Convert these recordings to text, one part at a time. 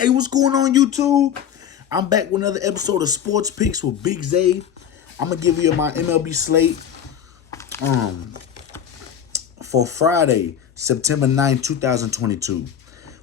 Hey, what's going on, YouTube? I'm back with another episode of Sports Picks with Big Zay. I'm gonna give you my MLB slate for Friday, September 9th, 2022.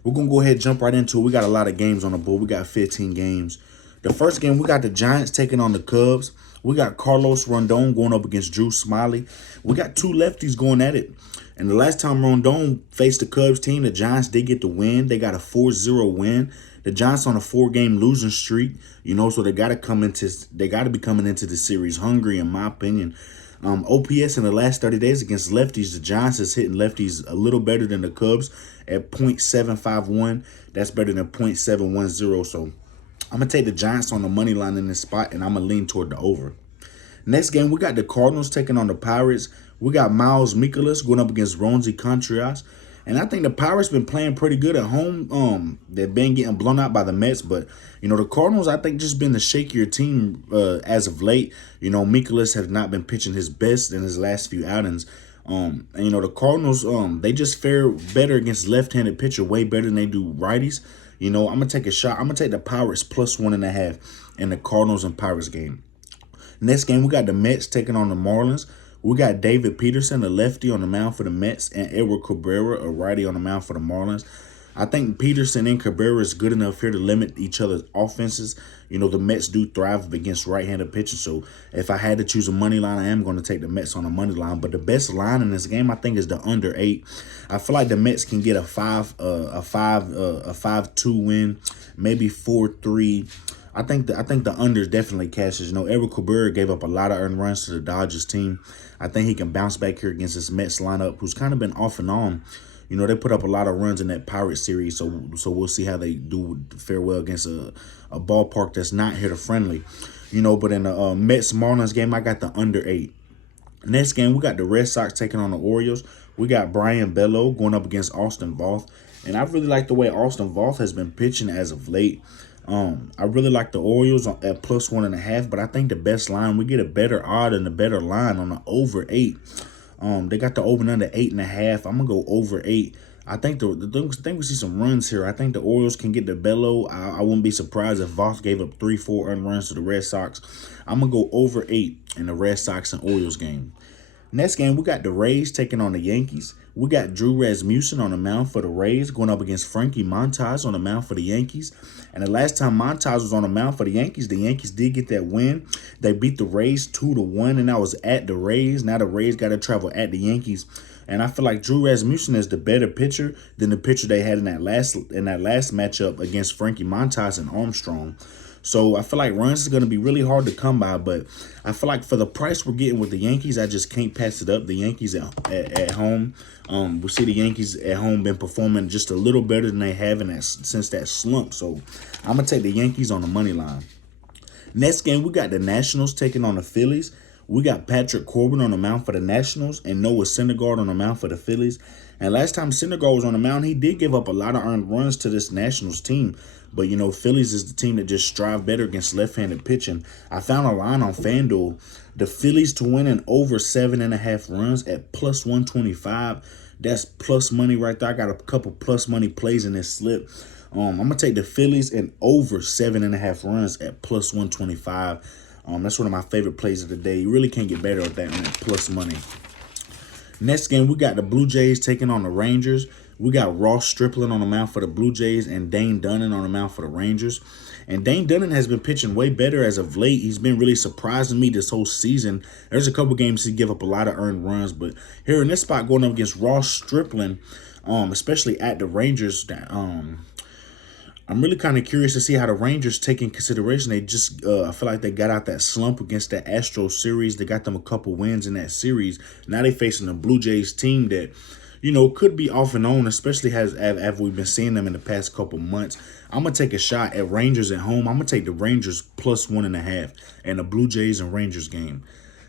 We're gonna go ahead and jump right into it. We got a lot of games on the board. We got 15 games. The first game, we got the Giants taking on the Cubs. We got Carlos Rondon going up against Drew Smiley. We got two lefties going at it. And the last time Rondon faced the Cubs team, the Giants did get the win. They got a 4-0 win. The Giants on a 4-game losing streak, so they got to be coming into the series hungry, in my opinion. OPS in the last 30 days against lefties, the Giants is hitting lefties a little better than the Cubs at .751. That's better than .710. So I'm going to take the Giants on the money line in this spot, and I'm going to lean toward the over. Next game, we got the Cardinals taking on the Pirates. We got Miles Mikolas going up against Ronzi Contreras. And I think the Pirates been playing pretty good at home. They've been getting blown out by the Mets. But, the Cardinals, I think, just been the shakier team as of late. Mikolas has not been pitching his best in his last few outings. The Cardinals, they just fare better against left-handed pitcher, way better than they do righties. I'm going to take a shot. I'm going to take the Pirates plus 1.5 in the Cardinals and Pirates game. Next game, we got the Mets taking on the Marlins. We got David Peterson, a lefty, on the mound for the Mets, and Edward Cabrera, a righty, on the mound for the Marlins. I think Peterson and Cabrera is good enough here to limit each other's offenses. The Mets do thrive against right-handed pitching, so if I had to choose a money line, I am going to take the Mets on the money line. But the best line in this game, I think, is the under 8. I feel like the Mets can get a 5-2 win, maybe 4-3. I think the under definitely cashes. Edward Cabrera gave up a lot of earned runs to the Dodgers team. I think he can bounce back here against this Mets lineup, who's kind of been off and on. They put up a lot of runs in that Pirates series, so we'll see how they do fare well against a ballpark that's not hitter friendly. But in the Mets Marlins game, I got the under 8. Next game, we got the Red Sox taking on the Orioles. We got Brian Bello going up against Austin Voth, and I really like the way Austin Voth has been pitching as of late. I really like the Orioles at plus 1.5, but I think the best line, we get a better odd and a better line on the over 8. They got the over and under 8.5. I'm gonna go over 8. I think we see some runs here. I think the Orioles can get the Bello. I wouldn't be surprised if Voth gave up 3-4 earned runs to the Red Sox. I'm gonna go over 8 in the Red Sox and Orioles game. Next game, we got the Rays taking on the Yankees. We got Drew Rasmussen on the mound for the Rays going up against Frankie Montas on the mound for the Yankees. And the last time Montas was on the mound for the Yankees did get that win. They beat the Rays 2-1, and that was at the Rays. Now the Rays got to travel at the Yankees. And I feel like Drew Rasmussen is the better pitcher than the pitcher they had in that last matchup against Frankie Montas and Armstrong. So I feel like runs is going to be really hard to come by, but I feel like for the price we're getting with the Yankees, I just can't pass it up. The Yankees at home, we see the Yankees at home been performing just a little better than they have since that slump. So I'm going to take the Yankees on the money line. Next game, we got the Nationals taking on the Phillies. We got Patrick Corbin on the mound for the Nationals and Noah Syndergaard on the mound for the Phillies. And last time Syndergaard was on the mound, he did give up a lot of earned runs to this Nationals team. But, Phillies is the team that just strive better against left-handed pitching. I found a line on FanDuel. The Phillies to win in over 7.5 runs at plus 125. That's plus money right there. I got a couple plus money plays in this slip. I'm going to take the Phillies in over 7.5 runs at plus 125. That's one of my favorite plays of the day. You really can't get better at that on that plus money. Next game, we got the Blue Jays taking on the Rangers. We got Ross Stripling on the mound for the Blue Jays and Dane Dunning on the mound for the Rangers. And Dane Dunning has been pitching way better as of late. He's been really surprising me this whole season. There's a couple games he give up a lot of earned runs, but here in this spot going up against Ross Stripling, especially at the Rangers, I'm really kind of curious to see how the Rangers take in consideration. They just, I feel like they got out that slump against the Astros series. They got them a couple wins in that series. Now they facing the Blue Jays team that, could be off and on, especially as we've been seeing them in the past couple months. I'm going to take a shot at Rangers at home. I'm going to take the Rangers plus 1.5 in the Blue Jays and Rangers game.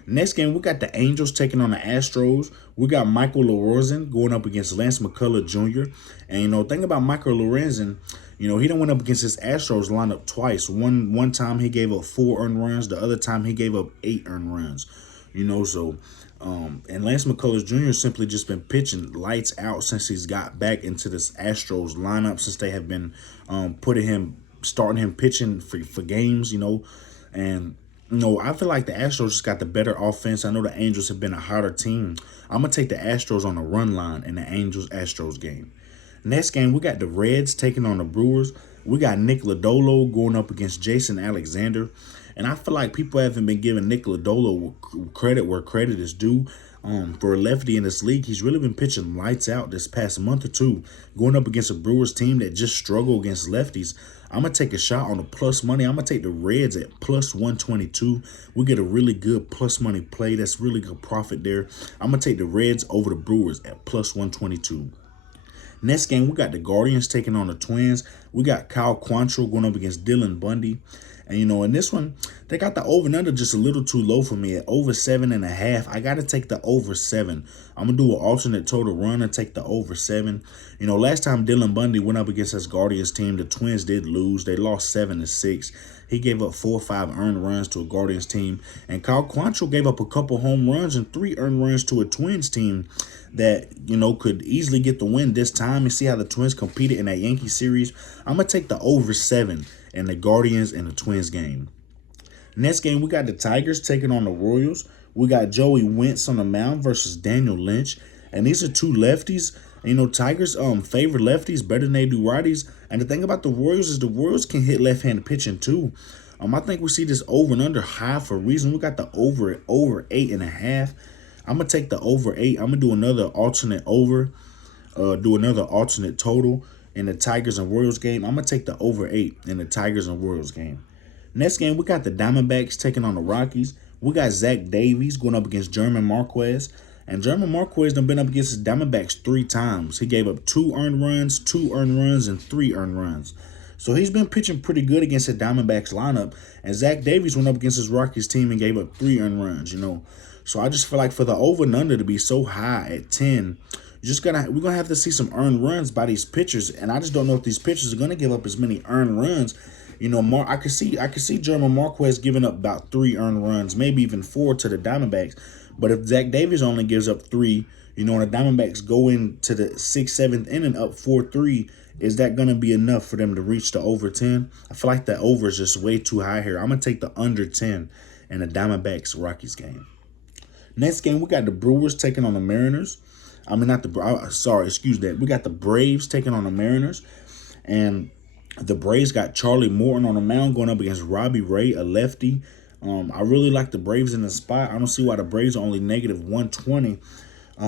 Next game, we got the Angels taking on the Astros. We got Michael Lorenzen going up against Lance McCullers Jr. And, thing about Michael Lorenzen, he done went up against his Astros lineup twice. One time he gave up 4 earned runs. The other time he gave up 8 earned runs. So And Lance McCullers Jr. has simply just been pitching lights out since he's got back into this Astros lineup, since they have been starting him pitching for games, And, I feel like the Astros just got the better offense. I know the Angels have been a hotter team. I'm going to take the Astros on the run line in the Angels-Astros game. Next game, we got the Reds taking on the Brewers. We got Nick Lodolo going up against Jason Alexander. And I feel like people haven't been giving Nick Lodolo credit where credit is due. For a lefty in this league, he's really been pitching lights out this past month or two, going up against a Brewers team that just struggle against lefties. I'm going to take a shot on the plus money. I'm going to take the Reds at plus 122. We get a really good plus money play. That's really good profit there. I'm going to take the Reds over the Brewers at plus 122. Next game, we got the Guardians taking on the Twins. We got Kyle Quantrill going up against Dylan Bundy. And, in this one, they got the over and under just a little too low for me at over 7.5. I got to take the over 7. I'm going to do an alternate total run and take the over 7. Last time Dylan Bundy went up against this Guardians team, the Twins did lose. They lost 7-6. He gave up 4 or 5 earned runs to a Guardians team. And Kyle Quantrill gave up a couple home runs and 3 earned runs to a Twins team that, could easily get the win this time. And see how the Twins competed in that Yankee series. I'm going to take the over 7 in the Guardians and the Twins game. Next game, we got the Tigers taking on the Royals. We got Joey Wentz on the mound versus Daniel Lynch. And these are two lefties. Tigers favor lefties better than they do righties. And the thing about the Royals is the Royals can hit left-handed pitching too. I think we see this over and under high for a reason. We got the over 8.5. I'm going to take the over 8. I'm going to do another alternate over. Do another alternate total in the Tigers and Royals game. I'm going to take the over 8 in the Tigers and Royals game. Next game, we got the Diamondbacks taking on the Rockies. We got Zach Davies going up against German Marquez. And German Marquez done been up against the Diamondbacks 3 times. He gave up 2 earned runs, 2 earned runs, and 3 earned runs. So he's been pitching pretty good against the Diamondbacks lineup. And Zach Davies went up against his Rockies team and gave up 3 earned runs, So I just feel like for the over and under to be so high at 10, we're gonna have to see some earned runs by these pitchers, and I just don't know if these pitchers are gonna give up as many earned runs. I could see German Marquez giving up about 3 earned runs, maybe even 4 to the Diamondbacks. But if Zach Davies only gives up 3, and the Diamondbacks go into the 6th, 7th inning up 4-3, is that gonna be enough for them to reach the over 10? I feel like the over is just way too high here. I'm gonna take the under 10 in the Diamondbacks Rockies game. Next game, we got the Brewers taking on the Mariners. We got the Braves taking on the Mariners. And the Braves got Charlie Morton on the mound going up against Robbie Ray, a lefty. I really like the Braves in the spot. I don't see why the Braves are only negative 120.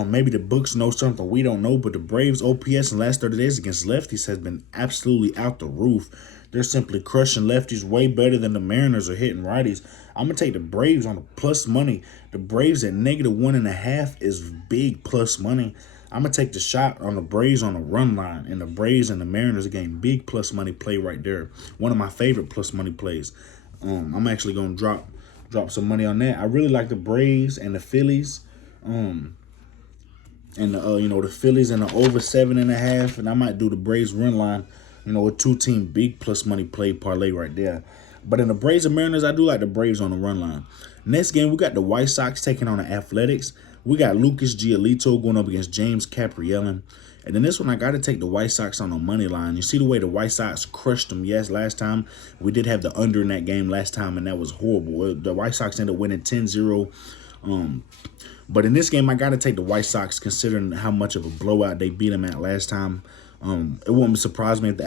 Maybe the books know something we don't know, but the Braves OPS in the last 30 days against lefties has been absolutely out the roof. They're simply crushing lefties way better than the Mariners are hitting righties. I'm going to take the Braves on the plus money. The Braves at negative 1.5 is big plus money. I'm going to take the shot on the Braves on the run line. And the Braves and the Mariners game, big plus money play right there. One of my favorite plus money plays. I'm actually going to drop some money on that. I really like the Braves and the Phillies. And the Phillies and the over 7.5. And I might do the Braves run line. A 2-team big plus money play parlay right there. But in the Braves and Mariners, I do like the Braves on the run line. Next game, we got the White Sox taking on the Athletics. We got Lucas Giolito going up against James Caprielli. And then this one, I got to take the White Sox on the money line. You see the way the White Sox crushed them, last time. We did have the under in that game last time, and that was horrible. The White Sox ended up winning 10-0. But in this game, I got to take the White Sox considering how much of a blowout they beat them at last time. It wouldn't surprise me if the